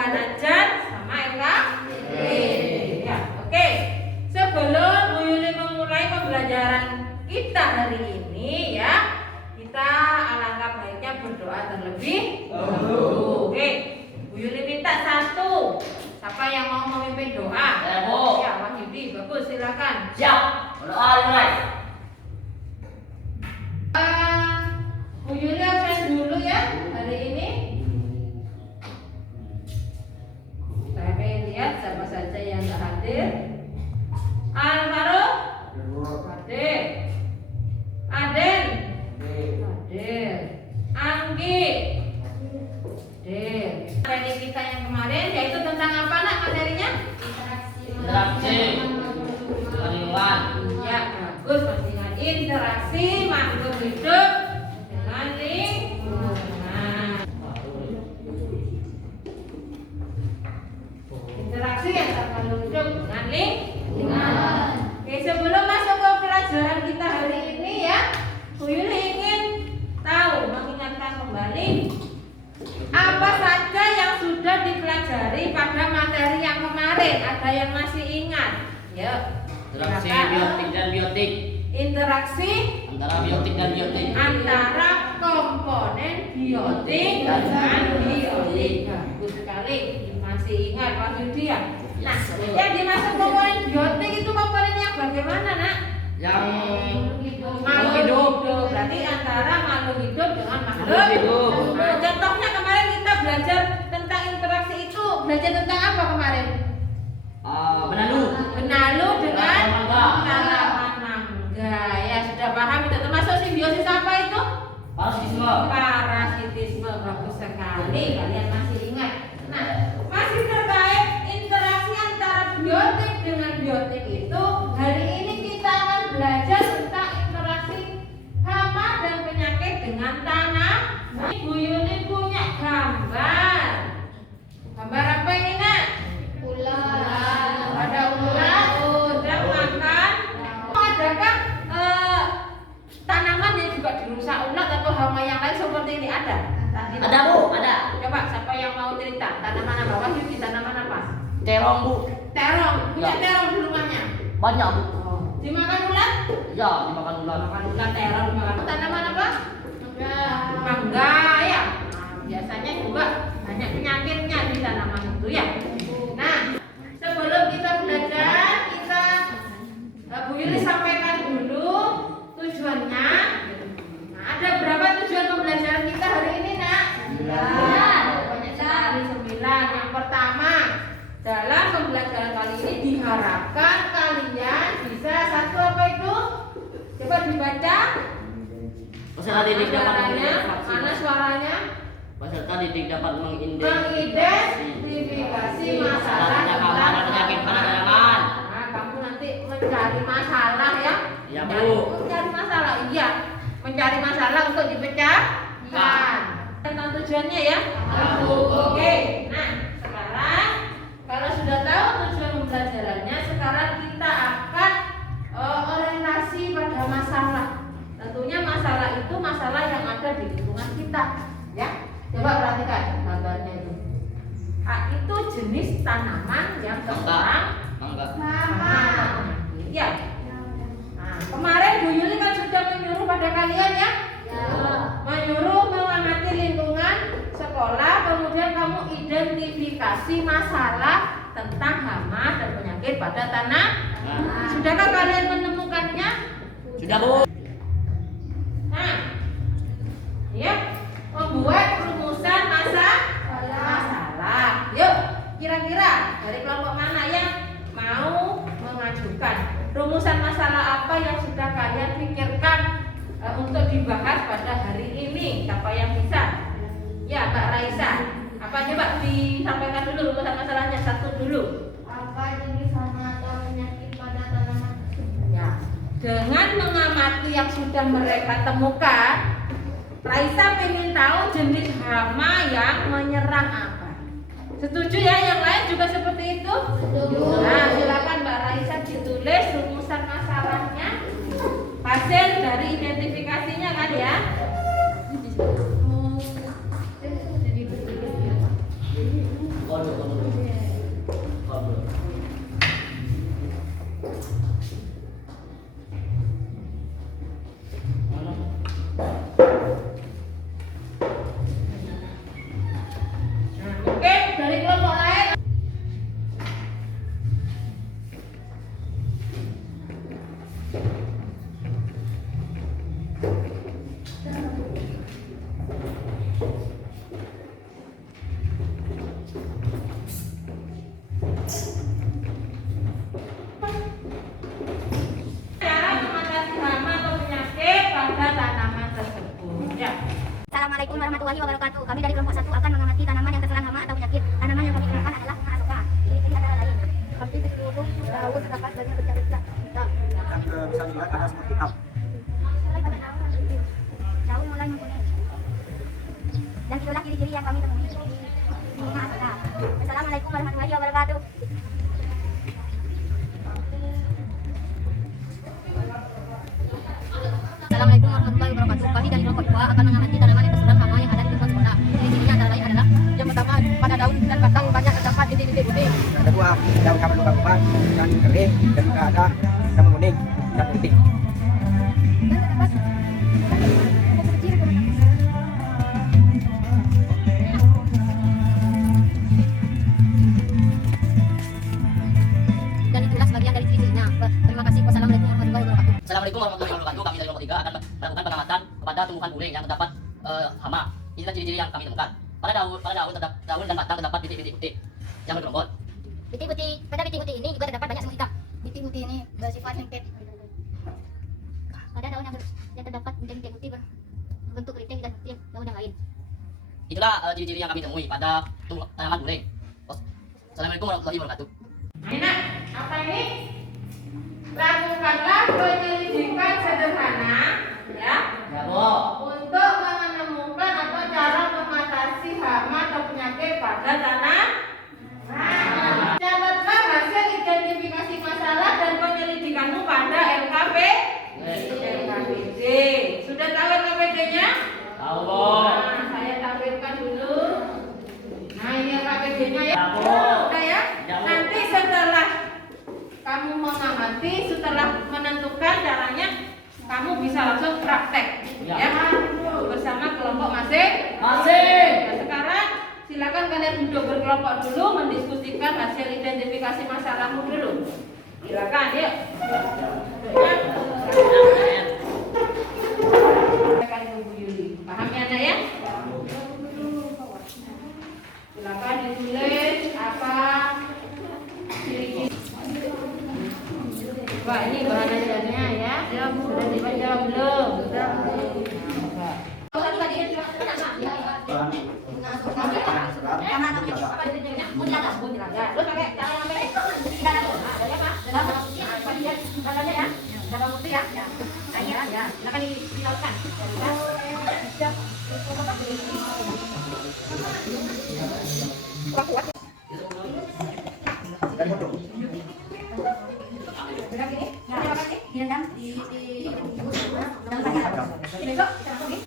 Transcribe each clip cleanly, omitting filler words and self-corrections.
Kak Najar sama Erwin. Ya, oke. Sebelum Bu Yuli memulai pembelajaran kita hari ini ya, kita alangkah baiknya berdoa terlebih dahulu. Oke, Bu Yuli minta satu. Siapa yang mau memimpin doa? Ya, Wahyudi, bagus, silakan. Siap, berdoa mulai. Bu Yuli absen dulu ya hari ini. Saya pengen lihat siapa saja yang nggak hadir. Alvaro hadir, Aden hadir, Anggi hadir. Materi kita yang kemarin yaitu tentang apa nak materinya? Interaksi lingkungan. Ya bagus, masih ingat interaksi makhluk hidup dengan lingkungan. Interaksi antar makhluk hidup dengan lingkungan. Oke, sebelum masuk ke pelajaran kita hari ini ya, Bu Yuli ingin tahu, mengingatkan kembali apa saja yang sudah dipelajari pada materi yang kemarin. Ada yang masih ingat? Ya. Interaksi Silakan. biotik dan biotik. Interaksi Antara biotik dan biotik. antara komponen biotik dengan biotik. Bagus sekali, masih ingat Pak Yudi ya? Nah, yang dimaksud komponen biotik itu komponennya bagaimana nak? Yang Makhluk hidup. Berarti antara makhluk hidup dengan makhluk hidup. Nah, contohnya kemarin kita belajar tentang interaksi itu. Belajar tentang apa kemarin? Benalu. Benalu dengan Mangga. tanaman mangga. Ya sudah paham itu. Termasuk simbiosis apa itu? Parasitisme. Parasitisme. Bagus sekali. Kalian masih ingat. Nah, masih terkait interaksi antara biotik dengan biotik itu. Hari ini kita akan belajar tentang interaksi hama dan penyakit dengan tanah. Bu Yuni punya gambar. Gambar apa ini nak? Ular. Ada ular, udang makan. Adakah tanaman yang juga dirusak ulat atau hama yang lain seperti ini ada? Ada Bu, ada. Coba siapa yang mau cerita? Tanaman apa? Wahyudi, tanaman apa? Terong Bu. Terong. Punya Ya. terong di rumahnya. Banyak Bu. Dimakan ulat? Ya, dimakan ular. Makan ulat, terong dimakan. Tanaman apa? Mangga ya. Nah, biasanya juga banyak penyakitnya di tanaman itu ya. Nah, sebelum kita belajar, Bu Yuli sampaikan dulu tujuannya. Nah, ada berapa tujuan pembelajaran kita hari ini nak? 9. Banyak sekali 9. Yang pertama, dalam pembelajaran kali ini diharapkan kalian bisa satu apa itu? Coba dibaca. Peserta didik dapat mengidentifikasi. Mana suaranya? Peserta didik dapat Mengidentifikasi masalah tentang penyakit pada tanaman. Nah, kamu nanti mencari masalah ya? Ya, Bu. Mencari masalah, iya. Mencari masalah untuk dipecahkan. Tentang tujuannya ya? Oke. Nah, sekarang kalau sudah tahu tujuan pembelajarannya, sekarang kita akan orientasi pada masalah. Tentunya masalah itu masalah yang ada di lingkungan kita, ya. Coba perhatikan gambarnya itu. Itu jenis tanaman yang terserang Mangga. ya. Nah, kemarin Bu Yuli kan sudah menyuruh pada kalian ya, menyuruh mengamati lingkungan sekolah, kemudian kamu identifikasi masalah tentang hama dan penyakit pada tanah. Sudahkah kalian menemukannya? Sudah Bu. Nah, ya, membuat rumusan masalah. Yuk, kira-kira dari kelompok mana yang mau mengajukan rumusan masalah apa yang sudah kalian pikirkan untuk dibahas pada hari ini? Siapa yang bisa? Ya, Mbak Raisa. Apa coba disampaikan dulu rumusan masalahnya satu dulu. Apa jenis hama atau penyakit pada tanaman tersebut? Ya, dengan mengamati yang sudah mereka temukan, Raisa ingin tahu jenis hama yang menyerang apa. Setuju ya? Yang lain juga seperti itu? Setuju. Nah, silakan Mbak Raisa ditulis rumusan masalahnya, hasil dari identifikasinya kan ya. Waduh. Assalamualaikum warahmatullahi wabarakatuh. Kami dari kelompok 1 akan mengamati tanaman yang terserang hama atau penyakit. Tanaman yang kami temukan adalah bunga asoka. Ciri-ciri antara lain: hampir di seluruh daun terdapat bagian bercak-bercak hitam. Yang bisa dilihat ada semut hitam. Daun mulai mengkuning. Dan itulah ciri-ciri yang kami temui di bunga asoka. Assalamualaikum warahmatullahi wabarakatuh. Assalamualaikum warahmatullahi wabarakatuh. Kami dari kelompok 2 akan mengamati tanaman yang terserang hama yang ada di lingkungan sekolah. Ciri-cirinya antara lain adalah: yang pertama, pada daun dan batang banyak terdapat bintik-bintik putih. Yang kedua, daun kami lubang-lubang dan kering dan juga ada yang menguning dan putih. Dan terdapat pokok kecil berwarna dan itulah sebagian dari ciri-cirinya. Terima kasih. Wassalamualaikum warahmatullahi wabarakatuh. Assalamualaikum warahmatullahi wabarakatuh. Kami dari kelompok 3 akan melakukan pengamatan kepada tumbuhan guling yang terdapat hama. Inilah ciri-ciri yang kami temukan. Pada daun dan batang terdapat bintik-bintik putih yang bergerombol. Pada bintik putih ini juga terdapat banyak semut hitam. Bintik putih ini bersifat lengket. Pada daun yang terdapat bintik putih berbentuk keriting dan putih daun yang lain. Itulah ciri-ciri yang kami temui pada tanaman guling. Assalamualaikum warahmatullahi wabarakatuh. Nah, apa ini? Lakukanlah penyelidikan sederhana, ya, Ya, Bu. untuk menemukan atau cara mengatasi hama atau penyakit pada tanah. Catatlah hasil identifikasi masalah dan penyelidikanmu pada LKPD. Sudah tahu LKPD-nya? Tahu, Bu. Nah, saya tampilkan dulu. Nah, ini LKPD-nya ya. Ya, Bu. Sudah ya? Ya, Bu. Nanti setelah kamu mengamati, setelah menentukan caranya, kamu bisa langsung praktek, Ya. ya, bersama kelompok masing-masing. Nah, sekarang silakan kalian duduk berkelompok dulu, mendiskusikan hasil identifikasi masalahmu dulu. Silakan, yuk. Silakan Ibu Yuli. Paham ya, Nak, ya? Silakan ditulis apa ciri-ciri. Wah, ini bahan ajarnya ya. Sudah dibaca belum? Sudah.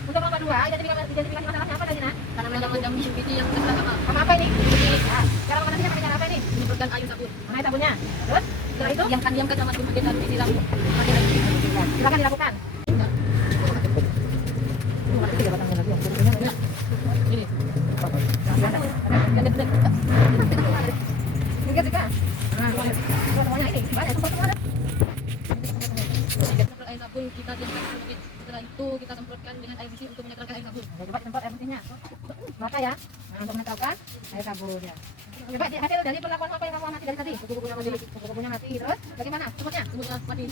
Untuk kelompok 2, identifikasi masalahnya apa tadi, Nak? Tanaman yang mengganggu bintik yang terserang hama. Sama apa ini? Nah, cara mengatasinya pakai cara apa ini? Menyemprotkan air sabun. Mana air sabunnya? Terus? Setelah itu? Diamkan sama penyakit dan disiram pakai air. Silakan dilakukan. Ini. Juga juga. Nah, semuanya ini banyak semua ada. Semprot air sabun kita diamkan sedikit. Setelah itu kita semprotkan dengan air bersih untuk menetralkan air sabun. Coba semprot air bersihnya. Mata ya. Nah, untuk menetralkan air sabun ya. Coba hasil dari perlakuan apa yang kamu amati dari tadi? Kuku-kukunya mati. Kuku-kukunya mati. Terus bagaimana? Semutnya? Semutnya mati.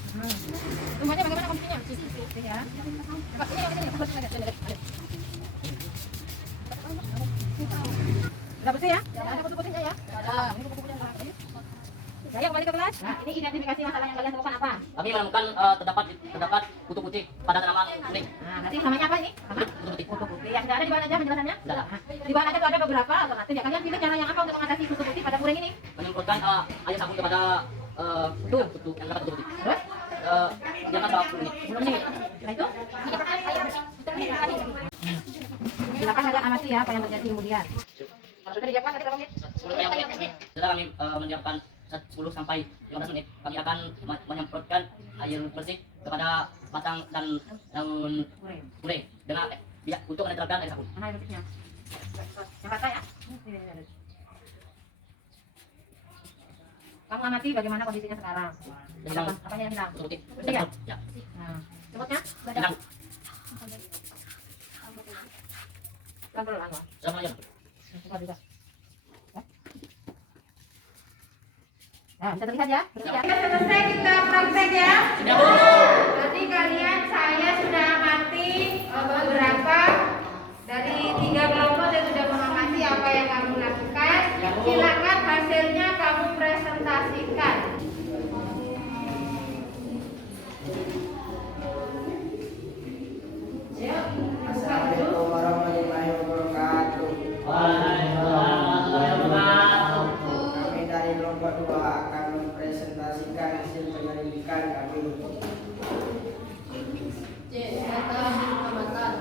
Semuanya bagaimana kondisinya? Bersih ya. Coba ini yang ini bersih aja. Sudah bersih ya? Ada kutu-kutunya ya? Ada. Ini kutu-kutunya lagi. Ya, kembali ke kelas. Nah, ini identifikasi masalah yang kalian temukan apa? Kami menemukan terdapat kutu putih pada tanaman kuning. Nah, nanti namanya apa ini? Sama? Kutu putih. Kutu putih. Yang sudah ada di bahan aja penjelasannya? Sudah ada. Nah, di bahan aja itu ada beberapa alternatif ya. Kalian pilih cara yang apa untuk mengatasi kutu putih pada kuring ini? Menyemprotkan air sabun kepada kutu yang terdapat kutu putih. Terus? Diamkan selama 10 menit. 10 menit. Setelah itu? Silakan kalian amati ya apa yang terjadi kemudian. Kalau sudah dijaga nanti tolong ya. Setelah kami menyiapkan 10 sampai 15 menit, kami akan menyemprotkan air bersih kepada batang dan daun kuring dengan untuk menetralkan air sabun. Mana air bersihnya? Yang rata ya? Kamu amati bagaimana kondisinya sekarang. Hilang. Apanya yang hilang? Kutu putih. Putih ya? Ya. Nah, semutnya? Hilang. Pelan-pelan, Wak. Sudah mulai. Bisa juga. Nah, bisa terlihat ya? Bersih ya? Selesai kita praktek ya. Sudah, Bu. Tadi kalian saya sudah amati beberapa dari Silakan hasilnya kamu presentasikan. Yuk, buka dulu. Assalamualaikum warahmatullahi wabarakatuh. Kami dari kelompok 2 akan mempresentasikan hasil penyelidikan kami. C. Data hasil pengamatan.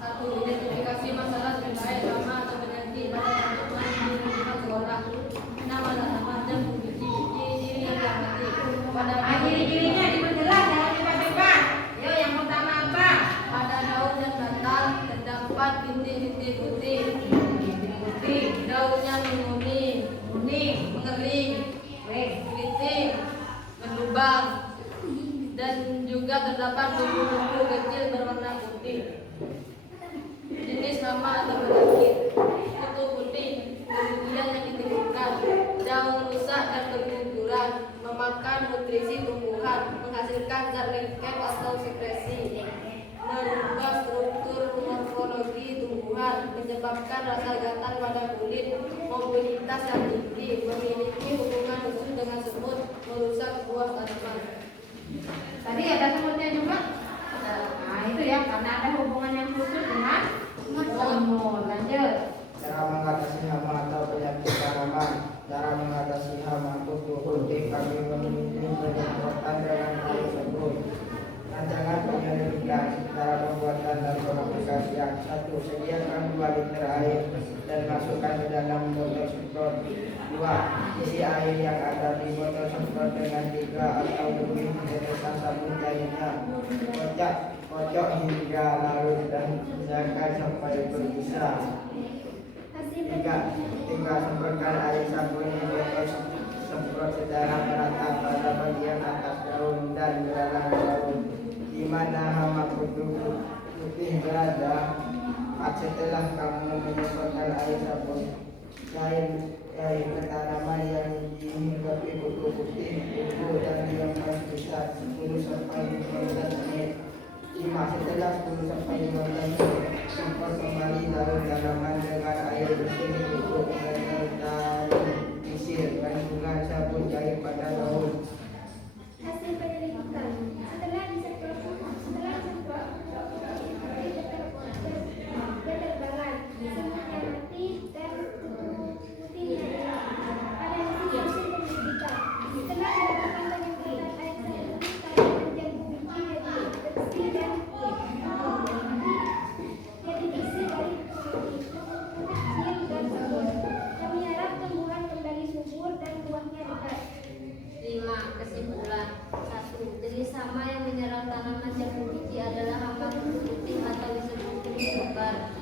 1. Identifikasi masalah terkait nama atau penyakit pada teman-teman di lingkungan sekolah. Nama tanaman dan biji-biji ciri yang diamati. Pada Ciri-cirinya diperjelas, jangan cepat-cepat. Yuk, yang pertama apa? pada daun dan batang terdapat bintik-bintik putih. Putih, Daunnya menguning, kuning, mengering, baik. keriting, berlubang, dan juga terdapat kupu-kupu kecil berwarna putih. Jenis hama atau penyakit. Kutu putih, kemudian yang ditemukan, daun rusak dan berguguran, memakan nutrisi tumbuhan, menghasilkan zat lengket atau sekresi, merubah struktur morfologi tumbuhan, menyebabkan rasa gatal pada kulit, mobilitas yang tinggi, memiliki hubungan khusus dengan semut, merusak buah tanaman. Tadi ada semutnya juga? Nah, itu ya, karena ada hubungan yang khusus dengan semut. Lanjut. Cara mengatasi hama atau penyakit tanaman. Cara mengatasi hama kutu putih kami memilih penyemprotan dengan air sebelum. Rancangan penyelidikan. Cara pembuatan dan pengaplikasian. 1. Sediakan 2 liter air dan masukkan ke dalam botol semprot. 2. Isi air yang ada di botol semprot dengan 3 atau lebih tetesan sabun cairnya. Kocok hingga larut dan biarkan sampai berbusa. 3. Semprotkan air sabun di botol semprot secara merata pada bagian atas daun dan belalang daun di mana hama kutu putih berada. Setelah kamu menyemprotkan air sabun cair ke tanaman yang dihinggapi kutu putih, tunggu dan diamkan sekitar 10-15 menit. 5. Setelah 10-15 menit, semprot kembali daun tanaman dengan air bersih untuk menetralisir kandungan sabun cair pada daun. Hasil penyelidikan. Setelah disemprot, berterbangan, semutnya mati dan kutu putihnya hilang. Pada hasil penyelidikan. Setelah dilakukan penyemprotan air sabun, tanaman jambu biji jadi bersih dan jadi bersih dari kutu kecil dan semut. Kami harap tumbuhan kembali subur dan buahnya lebat. 5. Kesimpulan. 1. Jenis hama yang menyerang tanaman jambu biji adalah hama kutu putih atau disebut kuning kembar.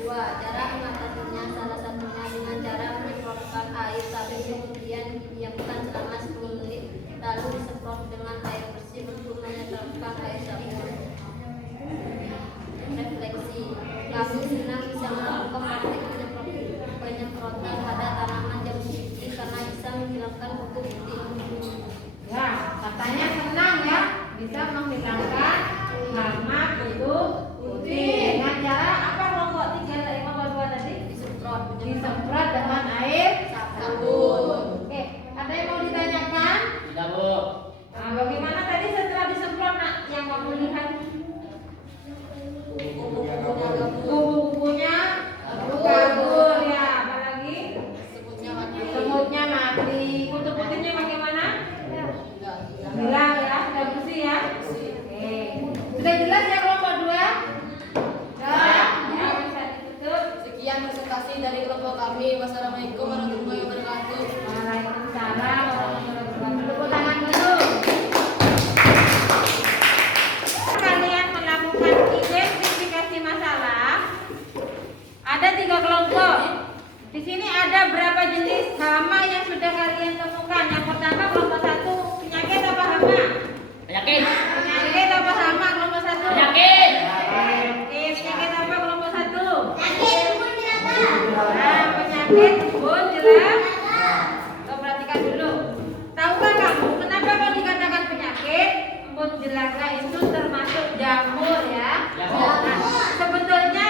2. Cara mengatasinya salah satunya dengan cara menyemprotkan air sabun kemudian didiamkan selama 10 menit lalu disemprot dengan air bersih untuk menetralkan air sabun. Refleksi. Kami senang bisa melakukan praktik penyemprotan pada tanaman jambu biji karena bisa menghilangkan kutu putih. Ya, katanya senang ya, bisa menghilangkan hama kutu putih. Dengan cara apa kelompok 3 tadi, kelompok 2 tadi? Disemprot dengan air sabun. Oke, ada yang mau ditanyakan? Tidak, Bu. Nah, bagaimana tadi setelah disemprot nak yang kamu lihat? Kupu-kupunya kabur ya, apalagi Sebutnya mati. semutnya mati. Kutu putihnya bagaimana? Hilang ya, sudah bersih ya. Oke, sudah jelas ya kelompok 2? Sudah ya, bisa ditutup. Sekian presentasi dari kelompok kami. Wassalamualaikum warahmatullahi wabarakatuh. Waalaikumsalam warahmatullahi wabarakatuh. Tepuk tangan dulu. Kalian melakukan identifikasi masalah. Ada 3 kelompok. Di sini ada berapa jenis hama yang sudah kalian temukan? Yang pertama kelompok 1, penyakit apa hama? Penyakit. Penyakit apa hama kelompok 1? Penyakit. Oke, penyakit apa kelompok 1? Nah, penyakit kebun jerapah. Kau perhatikan dulu. Tahukah kamu kenapa kau dikatakan penyakit? Kebun jerapah itu termasuk jamur ya. Jamur. Nah, sebetulnya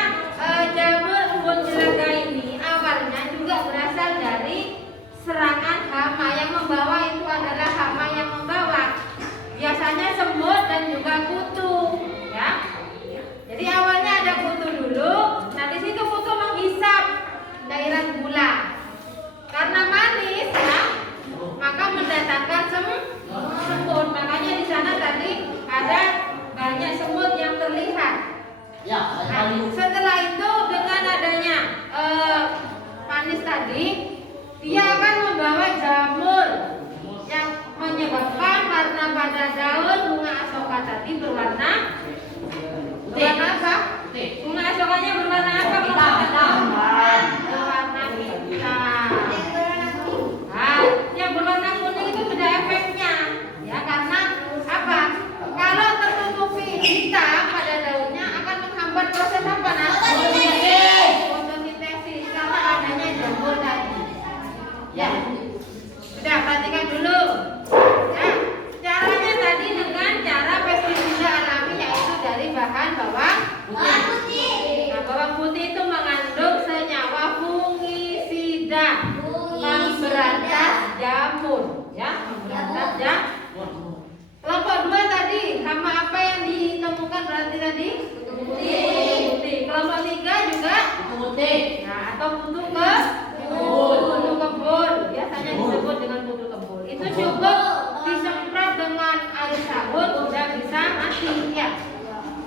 jamur kebun jerapah ini awalnya juga berasal atau kutu kutu kebun. Biasanya disebut dengan kutu kebun. Itu cukup disemprot dengan air sabun udah bisa mati ya.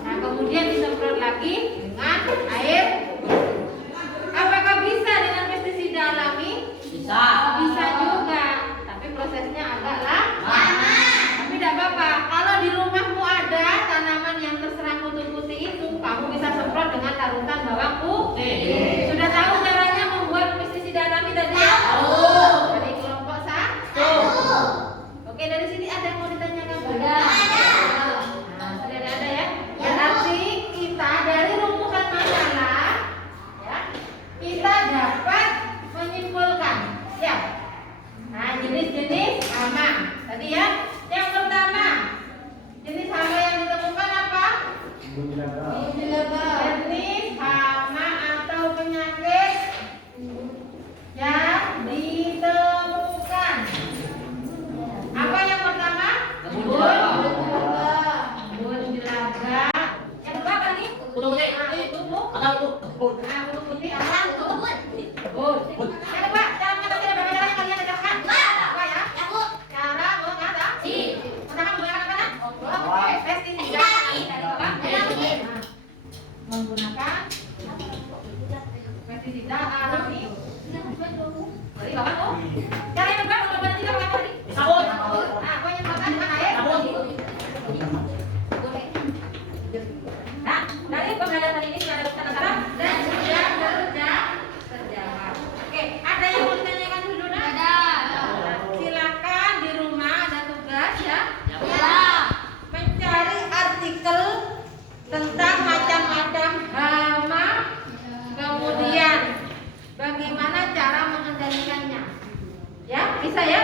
Nah kemudian disemprot lagi dengan air. Apakah bisa dengan pestisida alami? Bisa. Bisa juga, tapi prosesnya agak lama. Tapi tidak apa-apa. Kalau di rumahmu ada tanaman yang terserang kutu putih itu, kamu bisa semprot dengan larutan bawang putih. Sudah tahu caranya membuat pestisida alami tadi ya? Dari kelompok satu. Oke, dari sini ada yang mau ditanyakan? Ada. Nah, sudah ada ya. Berarti kita dari rumusan masalah, ya, kita dapat menyimpulkan, ya. Nah, jenis-jenis hama. Tadi ya, yang pertama, jenis hama yang ditemukan apa? Jenis hama atau penyakit yang ditemukan. Apa yang pertama? Kebun jelaga. Yang kedua apa nih? Kutu putih. Atau kutu. Nah, kutu putih apa? Kebun. Yang kedua, cara mengatasi dan bagaimana caranya kalian ajarkan? Apa ya? Cara mengatasi. Pertama menggunakan apa? Oke, pestisida. Apa? Menggunakan pestisida alami. Jadi bapak tuh. Cara yang kedua menggunakan pestisida apa tadi? Sabun. Nah, kau yang makan dengan air. Nah, dari pembelajaran ini sudah ada kata-kata dan sudah terjawab. Oke, ada yang mau ditanyakan dulu nak? Ada. Nah, silakan di rumah ada tugas ya. Ya. Mencari artikel tentang macam-macam hama, kemudian bagaimana cara mengendalikannya. Ya, bisa ya?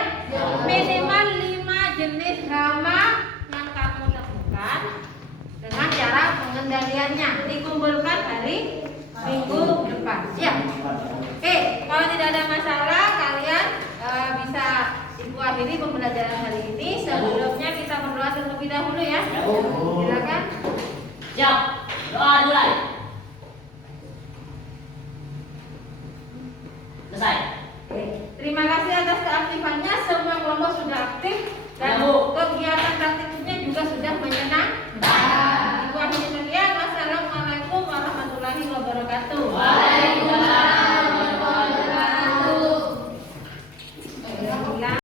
Minimal 5 jenis hama yang kamu temukan dengan cara pengendaliannya dikumpulkan hari minggu depan. Ya. Oke, kalau tidak ada masalah kalian bisa ibu akhiri pembelajaran hari ini. Sebelumnya kita berdoa terlebih dahulu ya. Silakan. Siap. Doa dimulai. Selesai. Oke, terima kasih atas keaktifannya. Semua kelompok sudah aktif dan kegiatan praktiknya juga sudah menyenangkan. Ibu akhiri sekalian, wassalamualaikum warahmatullahi wabarakatuh.